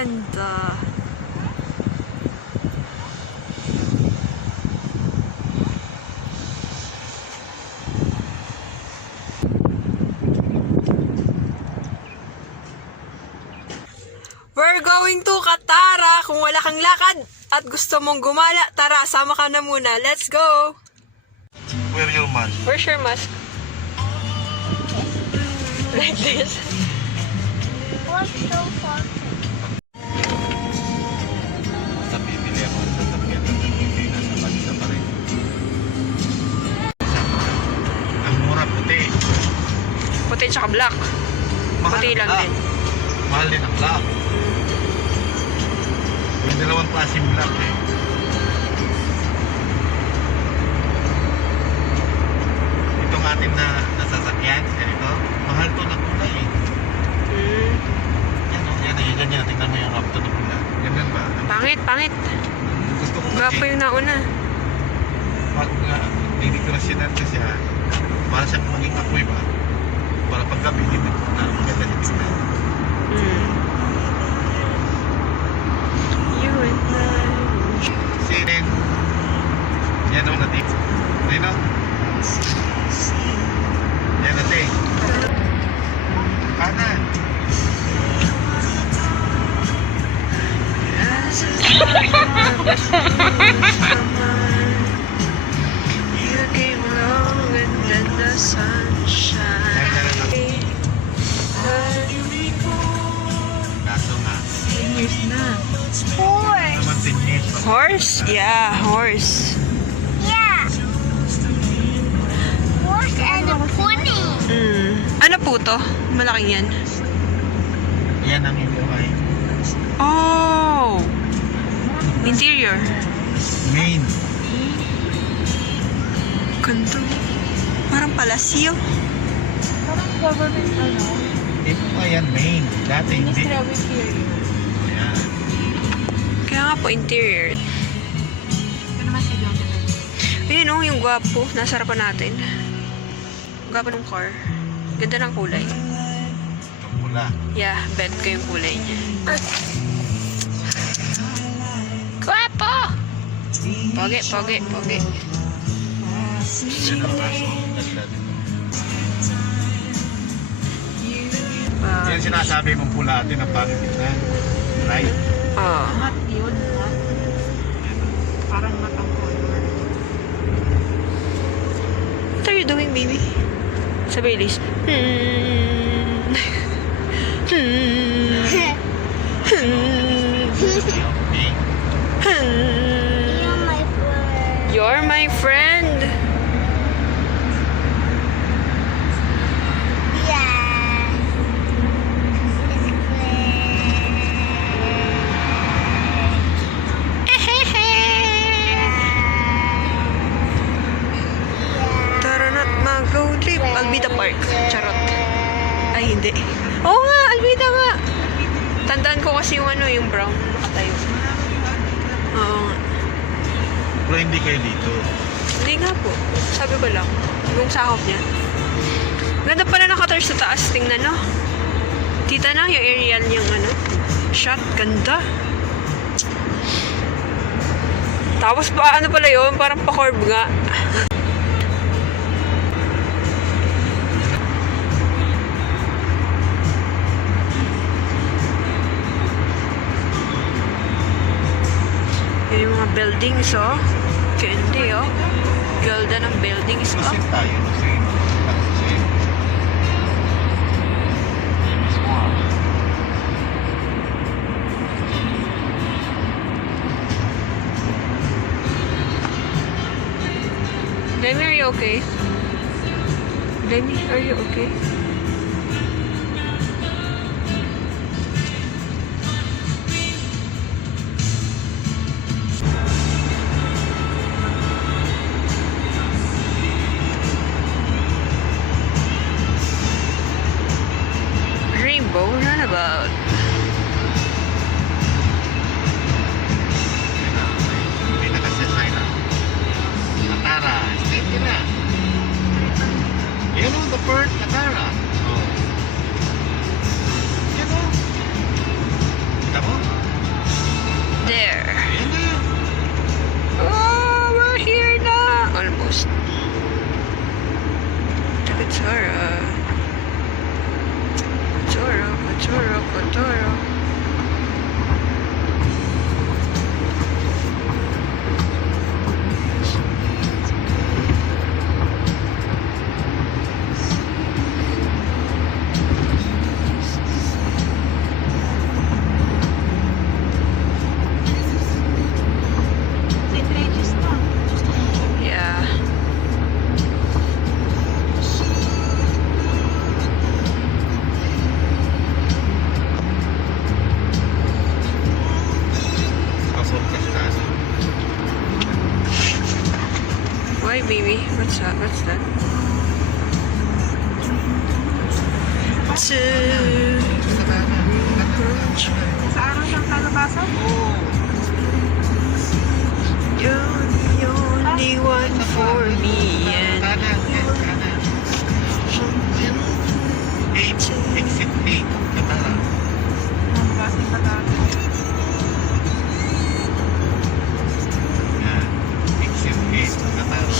ganda. We're going to Katara. Kung wala kang lakad at gusto mong gumala, tara, sama ka na muna. Let's go! Wear your mask. Where's your mask? Like this. What's so fun? Basta bibili ako sa sasakyan at hindi nasa bansa pa rin. Ang mura puti. Puti tsaka black. Puti lang din. Mahal din ang black. May dalawang klaseng black eh. Itong atin na nasasakyan, ganito, mahal to na kulay eh. Yan o, yan. Tingnan mo yung rapto na pula. Ganyan ba? Pangit. Gusto ko Gwapo yung nauna. pag dinikrasyonan ko siya, para siyang maging apoy ba? Para paggabi, hindi na maganda yung tingnan. You and I. Sinin. Yan o natin. Ayun o. Yan natin. Kanan. You came along and then the sunshine. Kaso nga. 10 years na. Horse. Naman 10 years. Horse? Yeah, horse. Yeah. Horse and a pony. Ano po to? Malaking yan. Yan ang ibuhay. Oh! Interior. Main. Ganto. Parang palasyo. Parang government ano? Ito pa yan main. Dati hindi. Ministry of Interior. Ayan. Kaya nga po, interior. Ito naman si government. Ayun o, yung gwapo. Nasa harapan natin. Gwapo ng car. Ganda ng kulay. Itong pula. Yeah, bet ko yung kulay niya. Gwapo! Pogi. Yan ang kaso. Ganda dito. Yan sinasabi mong pula atin ang pangit na. Right? Oh. Mat yun, mat. Parang matang color. What are you doing, baby? Sa Baileys. You're my friend. You're my friend. Yeah. It's great. Tara na't mag-road trip. Albita Park. Charot. Ay, hindi. Oo nga, Albita nga. Tandaan ko kasi yung ano, yung brown nakatayo. Oo nga. Pero hindi kayo dito. Hindi nga po. Sabi ko lang. Yung sakop niya. Ganda pala nakatars sa taas. Tingnan, no? Tita na, yung aerial niyang ano. Shot. Ganda. Tapos pa, ano pala yun? Parang pa-curve nga. Yung mga buildings, oh. Candy, oh. Ganda ng buildings, oh. Kasi tayo. Kasi. Demi, are you okay? Demi, are you okay? Rainbow Runabout. May nakasasign na. Katara. Stay na. Yan o, the bird Katara. Oh. Yan o. Kita mo? baby. What's that? What's that? Sa araw siyang kalabasa? Oo. You're the only one for me and Kanan. Ayan o. 8. Exit 8. Katara. Mabasa yung patata. Yan. Exit 8. Katara.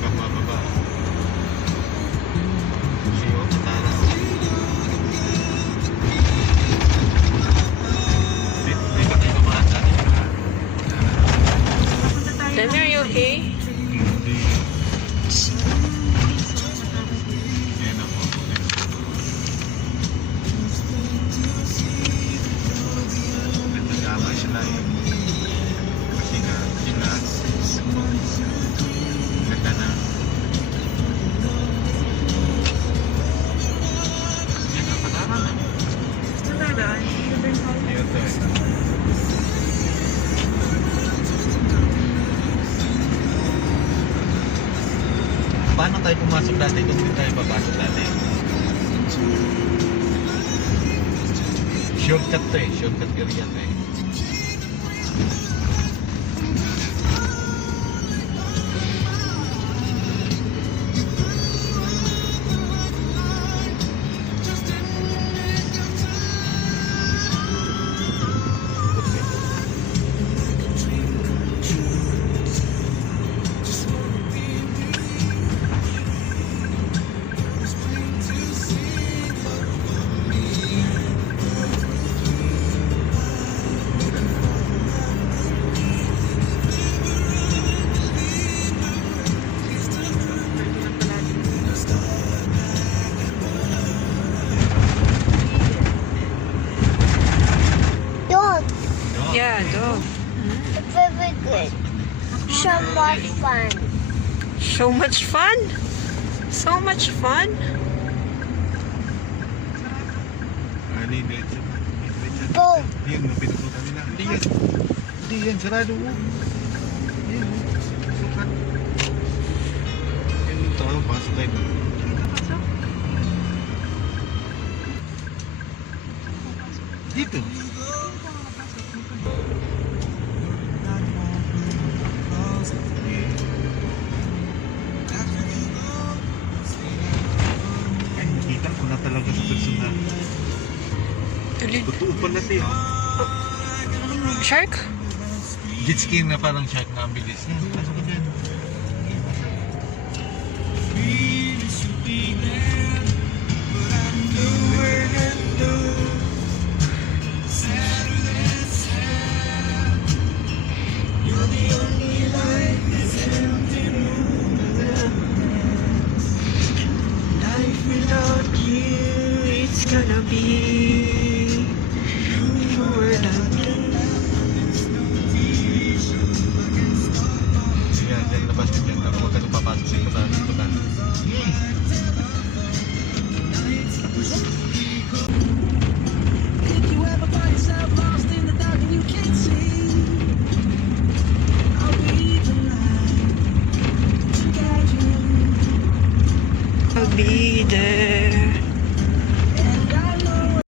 Pagkababa. Siyo, Katara. Dito tayo kumahan natin. Papunta tayo. Then are you okay? Hindi. Yan ako. Nagkagama sila eh. Kasi nga, sila ganda na. Yan ang Katara na. Saan tayo daan? Dito ba yung house? Dito eh. Paano tayo pumasok dati kung hindi tayo papasok dati? Shortcut to eh. Shortcut area to eh. Dog. Yeah, dog. Very good. So much fun. So much fun? So much fun? Ano yung diretso? Go. Yan, pinupunta nila. Hindi yan. Hindi yan, sarado mo. Yan, sukat. Yan yung tao, pasok tayo. Dito. Ay, nakita ko na talaga sa personal. Tulid. Totoo pala ito. Shark? Jet ski na parang shark na ang bilis. Yan, pasok ka dyan. Life without you, it's gonna be more than Sige, dyan labas ka dyan. Ako huwag ka nang papasok sa ito ka. Dito ka. If you ever find yourself lost in the dark and you can't see, I'll be the light to guide you. I'll be there. And I know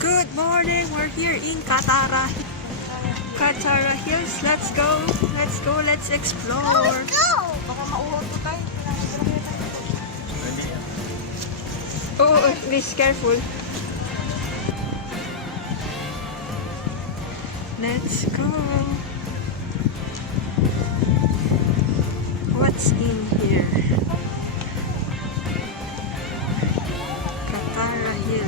Good morning. We're here in Katara. Katara Hills. Let's go. Let's go. Let's explore. Go. Baka mauhot ko tayo. Oh, please careful. Let's go. What's in here? Katara Hill.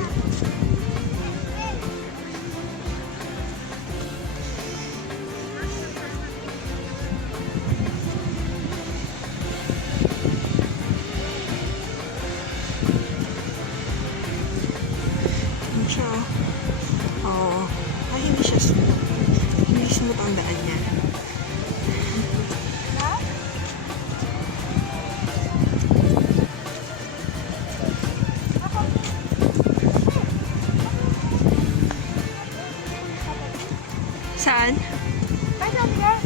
Hindi siya. Oh. Ay, hindi siya smooth. Hindi smooth ang daan niya. Saan? Right down here.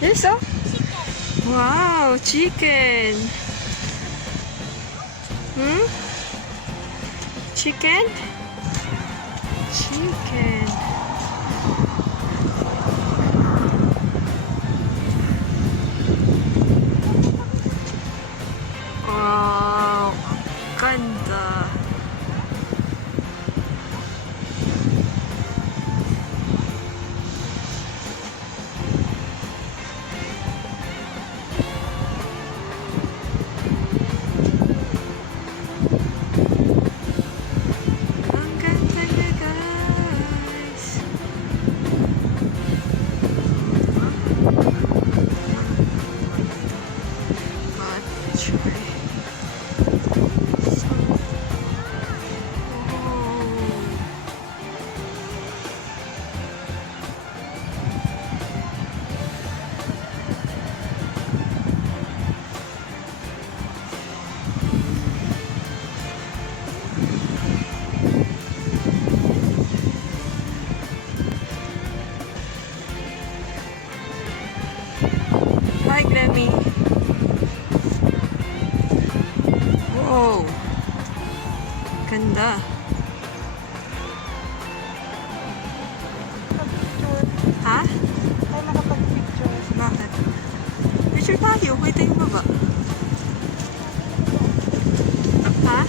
Yes, oh. Wow, chicken. Hmm? Chicken? Chicken. Wow, ganda. Ang ganda niya, guys. But, try. Hi, Glemmy. Wow. Ganda. Ha? Tayo makapag-picture. Bakit? Picture tayo. Wait tayong baba. Ha?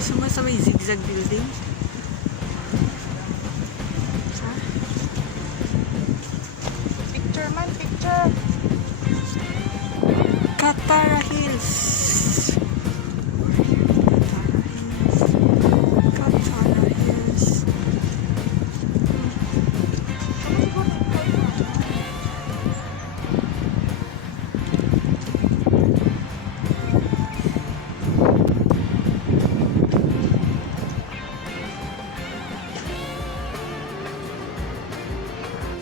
Suma sa may zigzag building? Ha? Picture man, picture. Katara Hills. Katara Hills.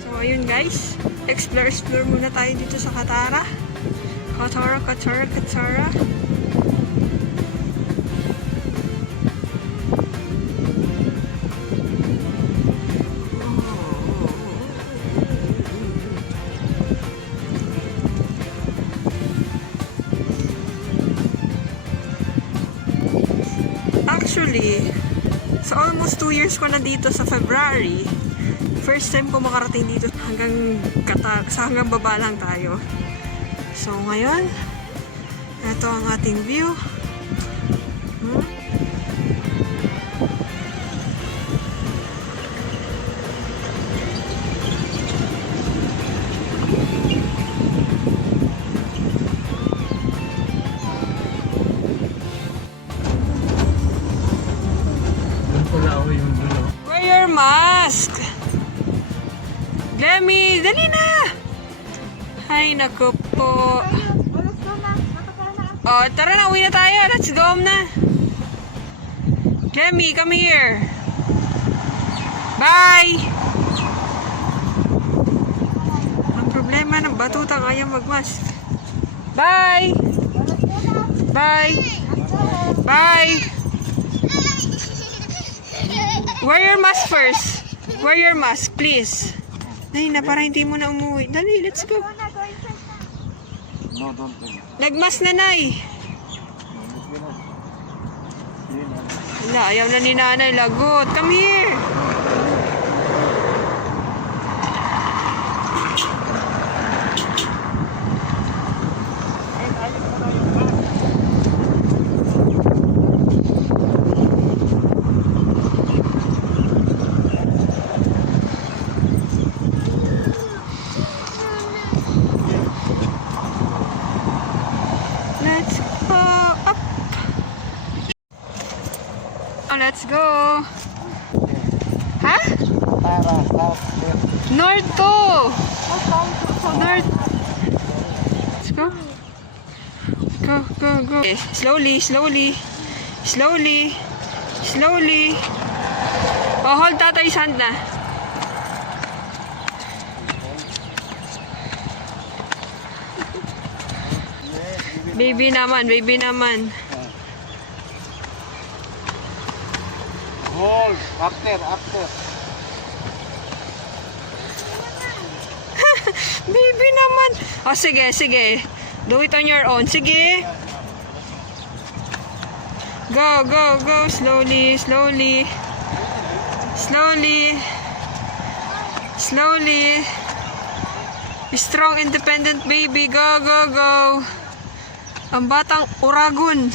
So ayun guys, explore muna tayo dito sa Katara. Katara. Actually, sa almost 2 years ko na dito sa February, first time ko makarating dito hanggang baba lang tayo. So ngayon, ito ang ating view. Doon pala ako yung dulo. Wear your mask! Demi, dali na! Ay, naku po. Let's go na. Nakakala na. Oh, tara na, uwi na tayo. Let's go home na. Demi, come here. Bye! Ang problema ng batuta kaya magmask. Bye! Bye! Bye! Wear your mask first. Wear your mask, please. Nay, na para hindi mo na umuwi. Dali, let's go. No, don't do. Nagmas na, Nay. Wala, ayaw na ni Nanay. Lagot. Come here. Let's go up. Oh, let's go. Ha? North to! North! Let's go. Go, go, go. Okay, slowly, slowly. Slowly. Slowly. Oh, hold tatay's hand na. Baby naman, baby naman. Hold. After. Baby naman. Oh, sige, sige. Do it on your own. Sige. Go, go, go. Slowly, slowly. Slowly. Slowly. Strong, independent baby. Go, go, go. Ang batang uragon.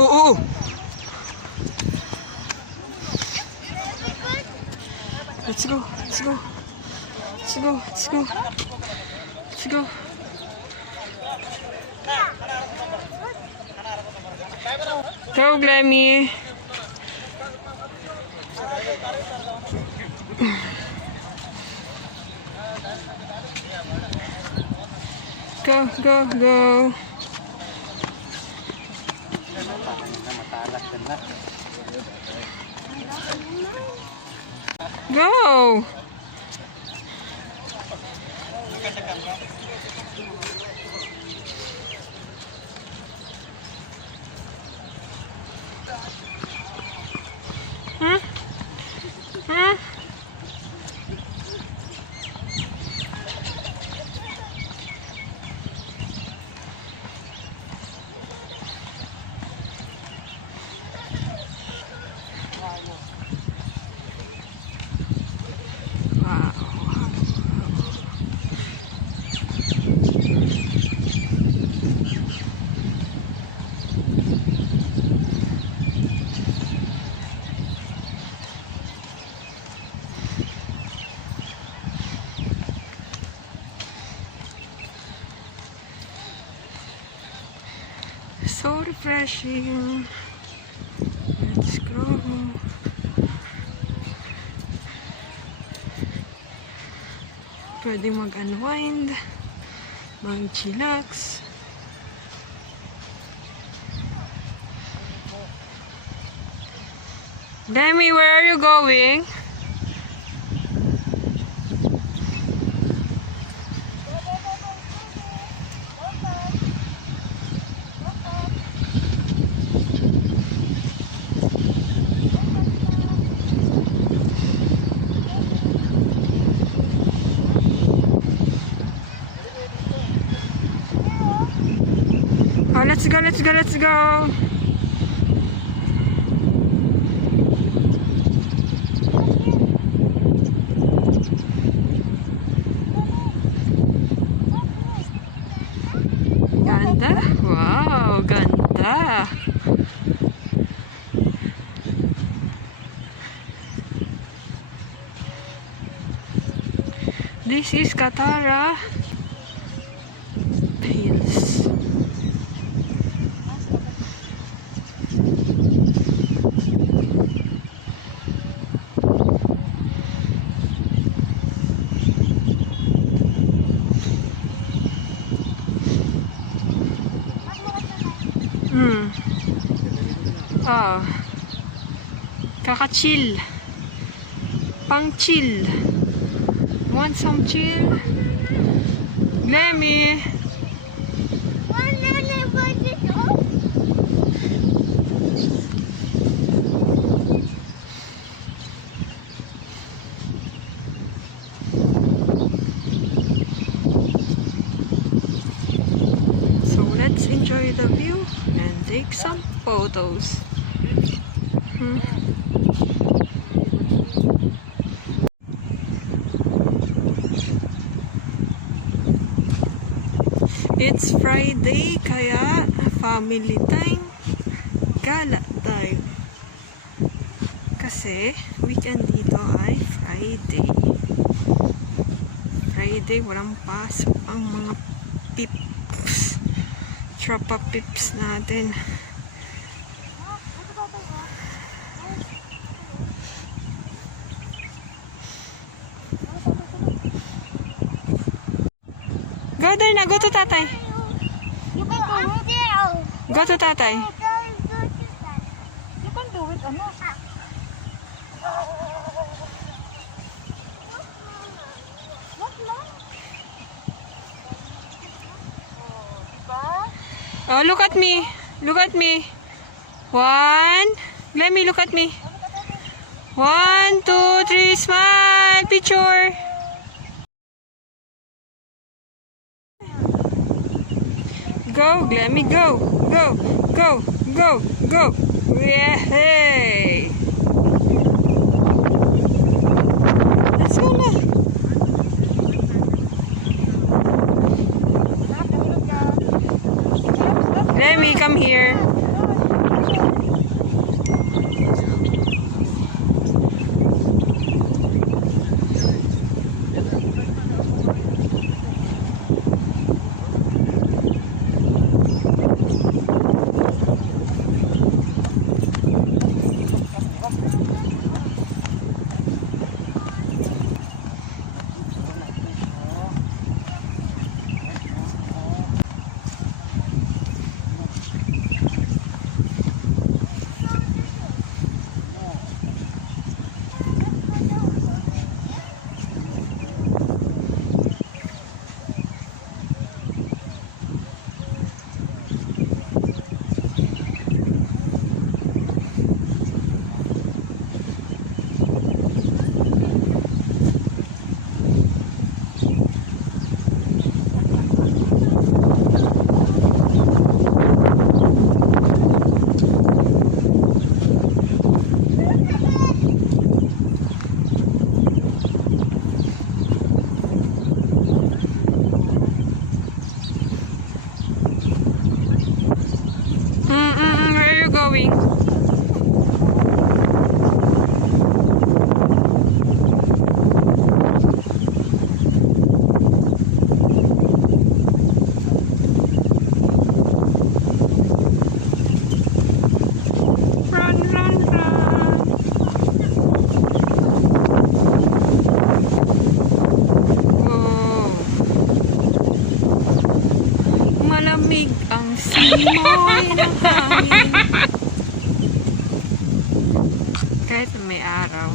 Oo. Let's go. Let's go. Let's go. Let's go. Let's go. Go, Glemmy. Go, go, go. Go. Huh? Huh? So refreshing. Let's go. Pwede mag-unwind, mag-chillax. Demi, where are you going? Oh, let's go, let's go, let's go. Ganda. Wow, ganda. This is Katara Hills. Oh. Kaka-chill. Pang-chill. Want some chill? Lemmy. So let's enjoy the view and take some photos. It's Friday, kaya family time, gala tayo. Kasi weekend dito ay Friday. Friday, walang pasok ang mga pips, tropa pips natin. Father na, go to tatay. You can do it. Go to tatay. You can do it, ano? Oh, look at me. Look at me. 1. Let me look at me. 1, 2, 3, smile. Picture. Go, let me go. Go, go, go, go. Yeah, hey. Let's go na. Let me come here. Where are you going? Run, run, run. Oh. Malamig ang simoy ng hangin. Kahit na may araw.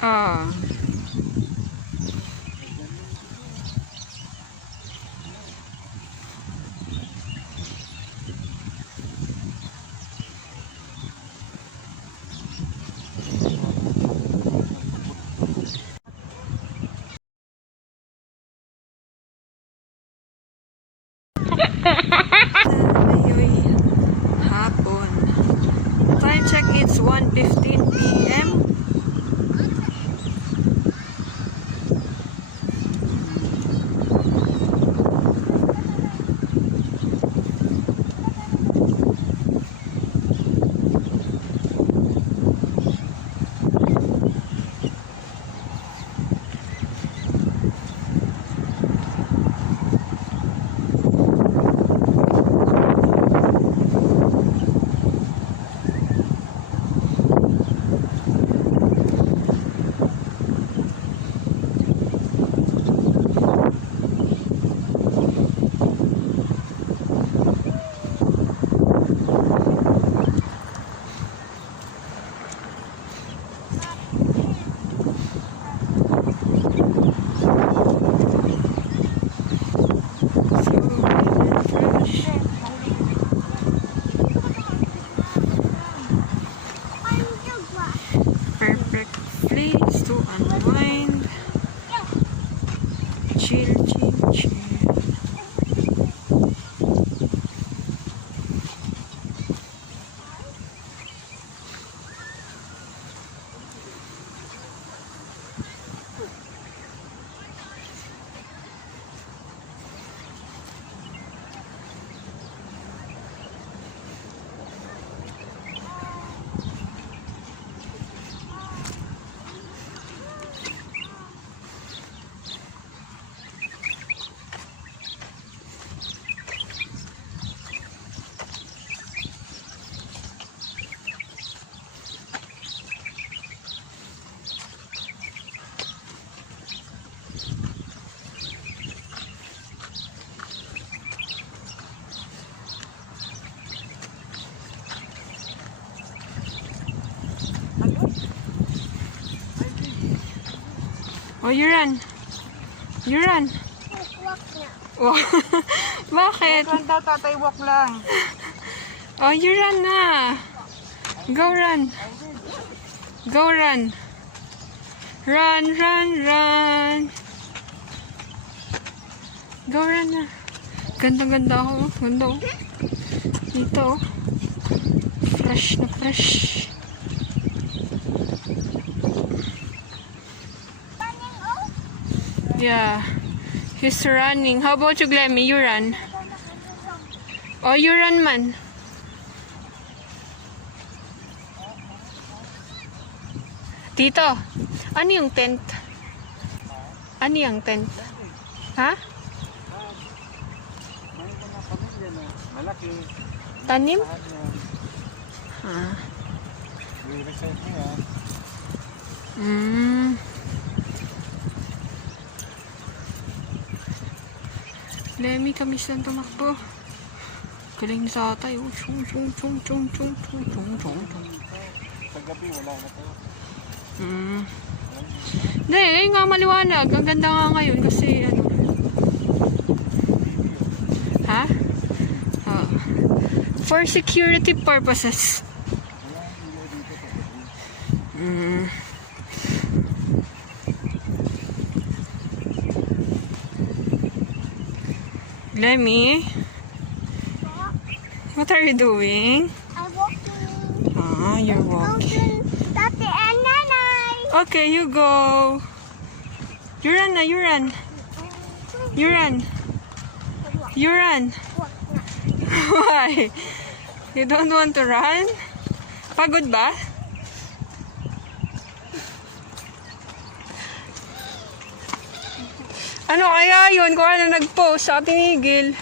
Ah. Ngayon hapon. Time check, it's 1:15 p.m. chill, chill, chill. Oh, you run. You run. Walk na. Wow. Bakit? Walk lang daw, tatay, walk lang. Oh, you run na. Go run. Go run. Run, run, run. Go run na. Ganda-ganda ako. Ganda oh. Dito oh. Fresh na fresh. Yeah. He's running. How about you, Glemmy? You run. Oh, you run man. Tito, ano yung tent? Ano yung tent? Ha? Malaki. Tanim? Ah. I-reset mo yan. Lemmy, kamis lang tumakbo. Galing ni tatay. Oh. Chung, chung, chung, chung, chung, chung, chung, chung, chung. Sa gabi, wala na to. Hindi, ngayon nga maliwanag. Ang ganda nga ngayon kasi ano. Ha? Oh. For security purposes. Lemmy, what are you doing? I'm walking. Ah, you're walking. Tati and nanay. Okay, you go. You run na, you run. You run. You run. Walk na. Why? You don't want to run? Pagod ba? Ano kaya yun kung ano nag-post sa tinigil?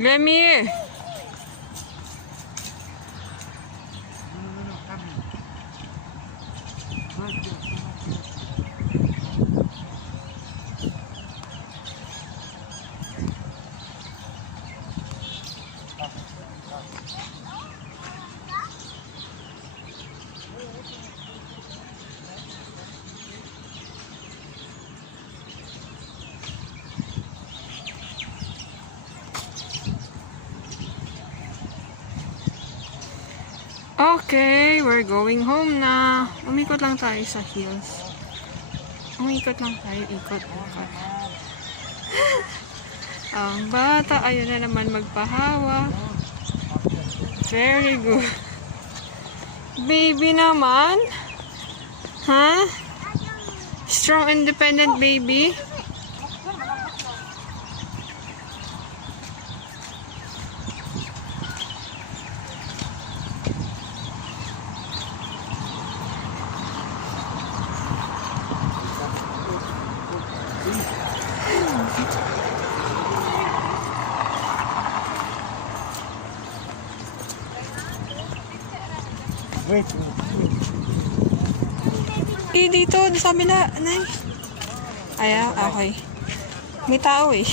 Lemmy! Okay, we're going home na. Umikot lang tayo sa hills. Umikot lang tayo, ikot. Ang bata, ayun na naman magpahawa. Very good. Baby naman? Huh? Strong, independent baby? Wait. Dito, sa kabila, Nay. Ay, okay. May tao eh.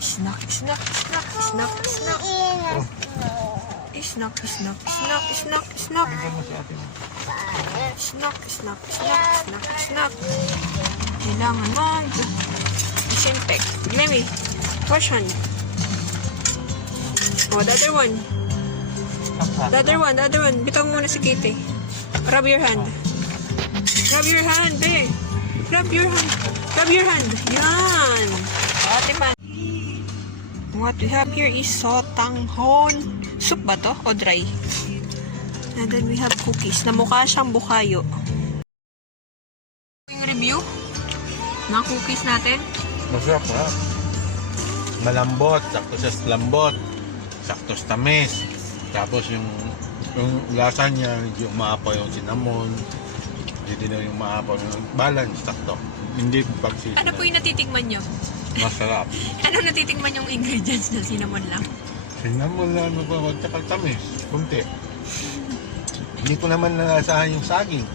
Snack, snack, snack, snack, snack. Snack, snack, snack, snack, snack. Snack, snack, snack, snack, snack. Kailangan mag-disinfect. Lemmy, wash hand. Oh, the other one. The other one. Bitaw muna si Kitty. Rub your hand. Rub your hand, be. Rub your hand. Rub your hand. Yan. Ate man. What we have here is sotanghon. Soup ba to? O dry? And then we have cookies na mukha siyang bukayo. Yung review ng cookies natin. Masarap ha. Malambot, sakto sa lambot, sakto sa tamis. Tapos yung lasa niya, hindi umaapaw yung cinnamon, hindi na yung umaapaw yung balance, sakto. Hindi pagsisi. Ano po yung natitikman nyo? Masarap. Ano natitikman yung ingredients na cinnamon lang? Cinnamon lang, tsaka tamis, kunti. Hindi ko naman nalasahan yung saging.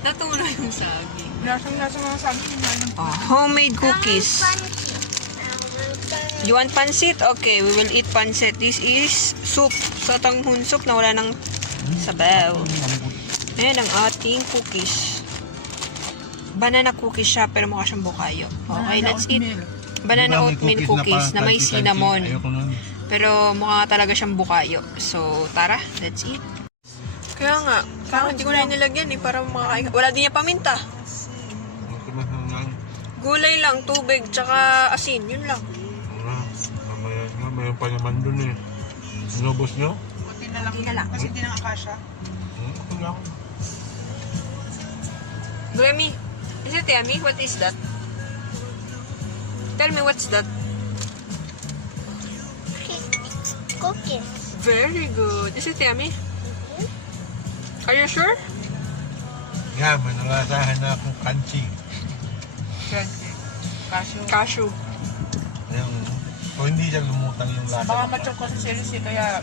Natulo yung saging. Lasang-lasa mga sabi ko. Homemade cookies. You want pancit? Okay, we will eat pancit. This is soup. Sotanghon soup na wala ng sabaw. Ayan ang ating cookies. Banana cookies siya pero mukha siyang bukayo. Okay, let's eat. Banana oatmeal cookies na may cinnamon. Pero mukha talaga siyang bukayo. So, tara, let's eat. Kaya nga, parang hindi ko na nilagyan eh, para makakain. Wala din niya paminta. Gulay lang, tubig, tsaka asin, yun lang. Mamaya nga, mayroon pa naman dun eh. Sinubos nyo? Buti na lang. Kasi hindi na akasya. Ako lang. Grammy, is it yummy? What is that? Tell me, what's that? Cookies. Very good. Is it yummy? Are you sure? Nga, may nalasahan na akong kanchi. Cashew. Yung, kung hindi siya lumutang yung lasa. Baka machok kasi si Lucy, kaya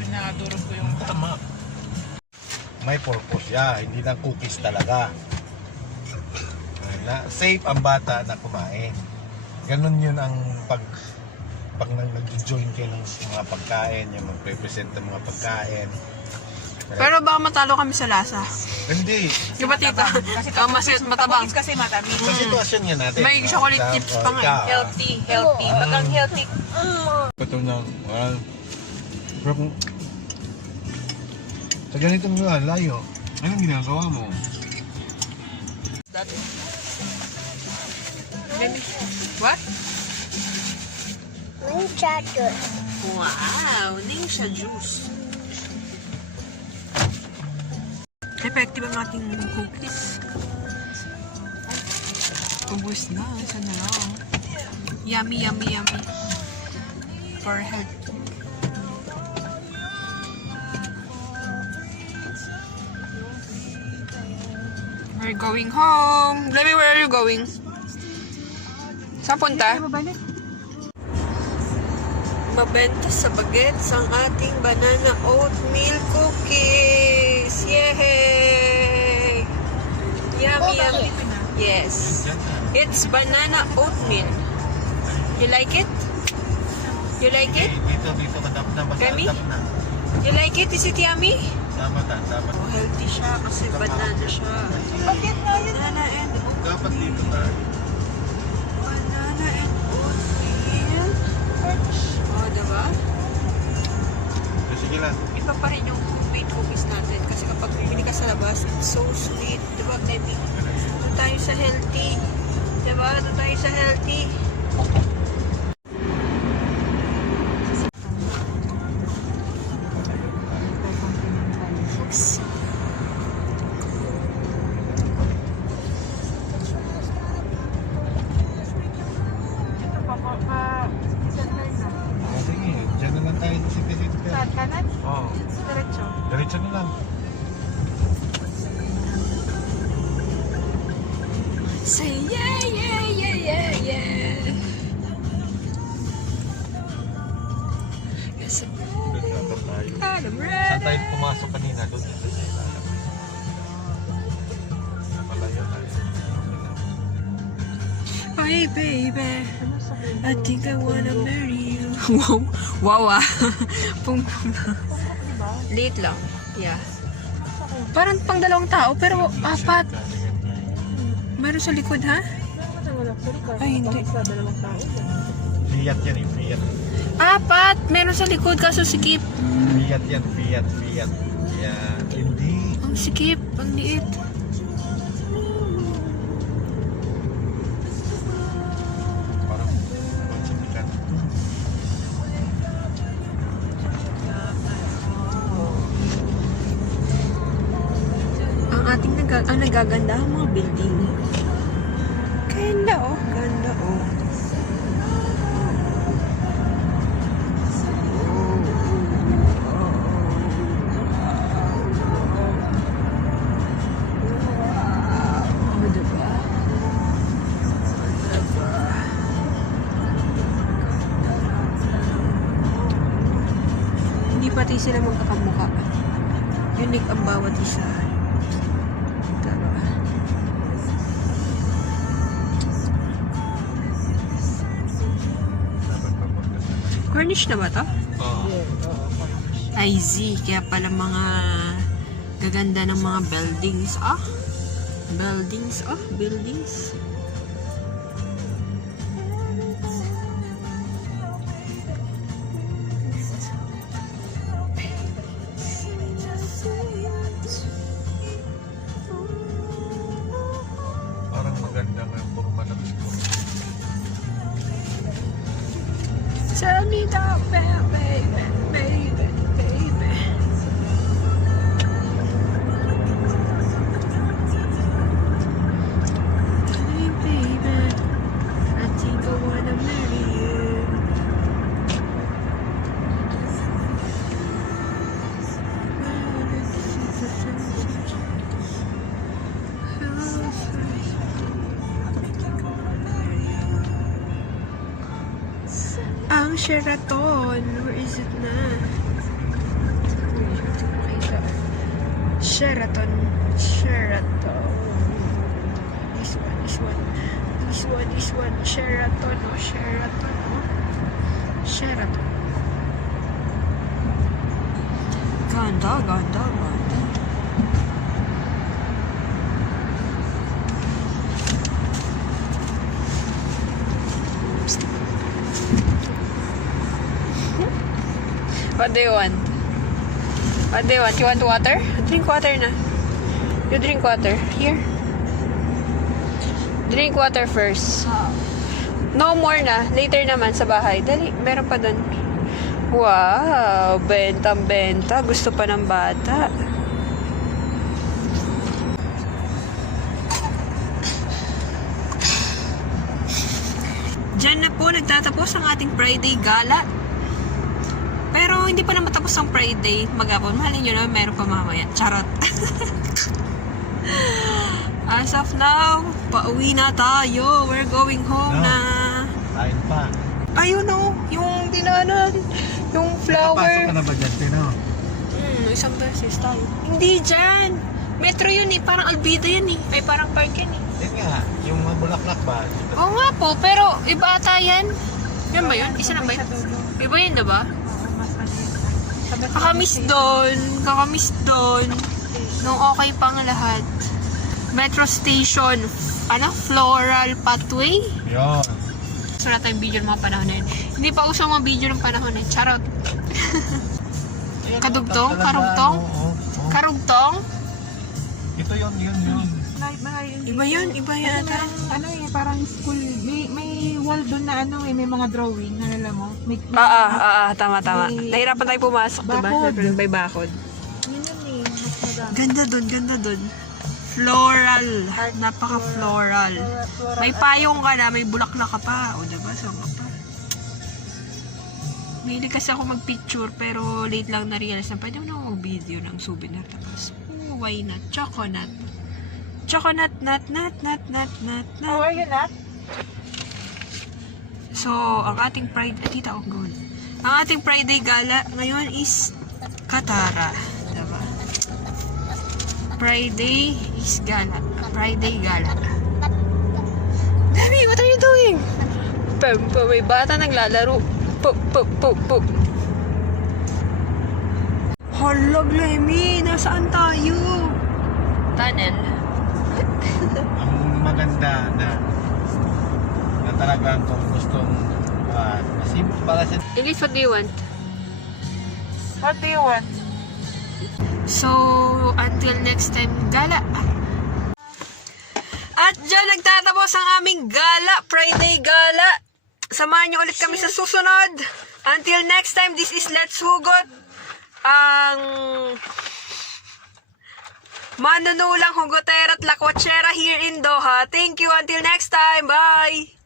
pinadurog ko yung Tama. May purpose siya, hindi lang cookies talaga. Safe ang bata na kumain. Ganun yun ang pag nag-join kayo ng mga pagkain, yung mag-represent ng mga pagkain. Pero baka matalo kami sa lasa. Hindi. Yung matita. Kasi matabang. kasi matamis. Sa sitwasyon niya natin. May chocolate chips pa nga. Healthy. Bagang healthy. Ito na, pero kung sa ganitong lugar, layo, anong ginagawa mo? What? Ninja juice. Wow, ninja juice. Effective ang ating cookies. Ubus na, isa na lang. Yummy, yummy, yummy. For health. We're going home. Lemmy, where are you going? Saan punta? Mabenta sa bagets ang ating banana oatmeal cookies. Yay! Yummy, yummy. Yes. It's banana oatmeal. You like it? You like it? Dito, madap na. Kami? You like it? Is it yummy? Tama. Oh, healthy siya kasi banana siya. Banana and Dapat dito tayo. banana and oatmeal. Oh, diba? Sige lang. Iba pa rin yung homemade cookies natin kasi kapag bibili ka sa labas, it's so sweet. Diba, baby? Doon tayo sa healthy. Diba? Doon tayo sa healthy. Ito pa po, center na. Sige, dyan na lang tayo sa city-city. Saan? Kanan? Oo. Diretso. Diretso na lang. Say yeah, yeah, yeah, yeah, yeah. Yes, Doon na tayo. I'm Saan ready. tayo pumasok kanina? Doon sa ilalim. Napalayo tayo. Hey, baby. Ano sa I think I wanna marry you. Wow, wow, ah. Pum. diba? Late lang. Yeah. Parang pang dalawang tao, pero apat. Meron sa likod, ha? Wala sa likod. Ay, hindi. Sa dalawang tao. Fiat yan eh, Fiat. Apat! Meron sa likod, kaso sikip. Fiat yan, Fiat. Yan. Hindi. Ang sikip, ang liit. Parang konsumikan. Ang ating nagaganda ang mga building. Ganda, oh. Ganda, oh. Oh, diba? Hindi pati sila magkakamukha. Unique ang bawat isa. Diba? Dapat papunta sa Cornish na ba to? Oo. Ay, Z. Kaya pala mga gaganda ng mga buildings. Ah? Buildings. Ah? Buildings. Parang maganda nga yung forma ng school. Tell me that, baby, baby, baby. Hey, baby, I think I wanna marry you. Ang Sheraton. Where is it na? Sheraton. Sheraton. This one, this one. This one, this one. Sheraton. Oh, Sheraton. Oh. Sheraton. Ganda, ganda, ganda. What do you want? What do you want? You want water? Drink water na. You drink water. Here. Drink water first. No more na. Later naman sa bahay. Dali, meron pa dun. Wow, bentang-benta. Gusto pa ng bata. Diyan na po nagtatapos ang ating Friday Gala. Pero hindi pa na matapos ang Friday maghapon. Mahalin nyo na, meron pa mamaya. Charot. As of now, pauwi na tayo. We're going home No. na. Kain pa. Ayun o, yung dinanan, yung Nakapasok ka flower. na ba dyan, Tino? Isang beses tayo. Hindi dyan. Metro yun eh, parang Albida yan eh. Ay, parang park yan eh. Yan nga, yung mga bulaklak ba? Oo nga po, pero iba ata yan. Yan ba yun? Isa na ba yun? Iba yun, diba? Oo, mas maliit. Kakamiss doon. Nung okay pang lahat. Metro Station, floral pathway. Yun. So na tayong video ng mga panahon na yun. Hindi pa usang mga video ng panahon na yun. Charot. Ayan, Kadugtong? talaga, Karugtong? oo. Karugtong? Ito yun. Iba yun ata. Ano eh, parang school. May wall doon na ano eh, may mga drawing. Nalala mo? May, Tama. May- Nahirapan tayo pumasok, diba? Bakod. Siyempre, may bakod. yun eh, mas madami. Ganda dun. Floral. Napaka-floral. May payong ka na, may bulaklak ka pa. O, diba? Saan ka pa? Mahilig kasi ako mag-picture, pero late lang na-realize na pwede mo na mag-video ng souvenir. Tapos, why not? Choconut. Nut. Oh, ayun ah. So, ang ating Tita, oh, gold. Ang ating Friday Gala ngayon is Katara. Diba? Friday is Gala. Friday Gala. Dami, what are you doing? May bata naglalaro. Pup. Halag, Lemmy! Nasaan tayo? Tunnel. Ang maganda na talagang kung gustong simple para sa Elise, what do you want? What do you want? So, until next time, Gala. At dyan nagtatapos ang aming Gala, Friday Gala. Samahan niyo ulit kami sa susunod. Until next time, this is Let's Hugot. Ang manunulang hugotera at lakwatsera here in Doha. Thank you. Until next time. Bye!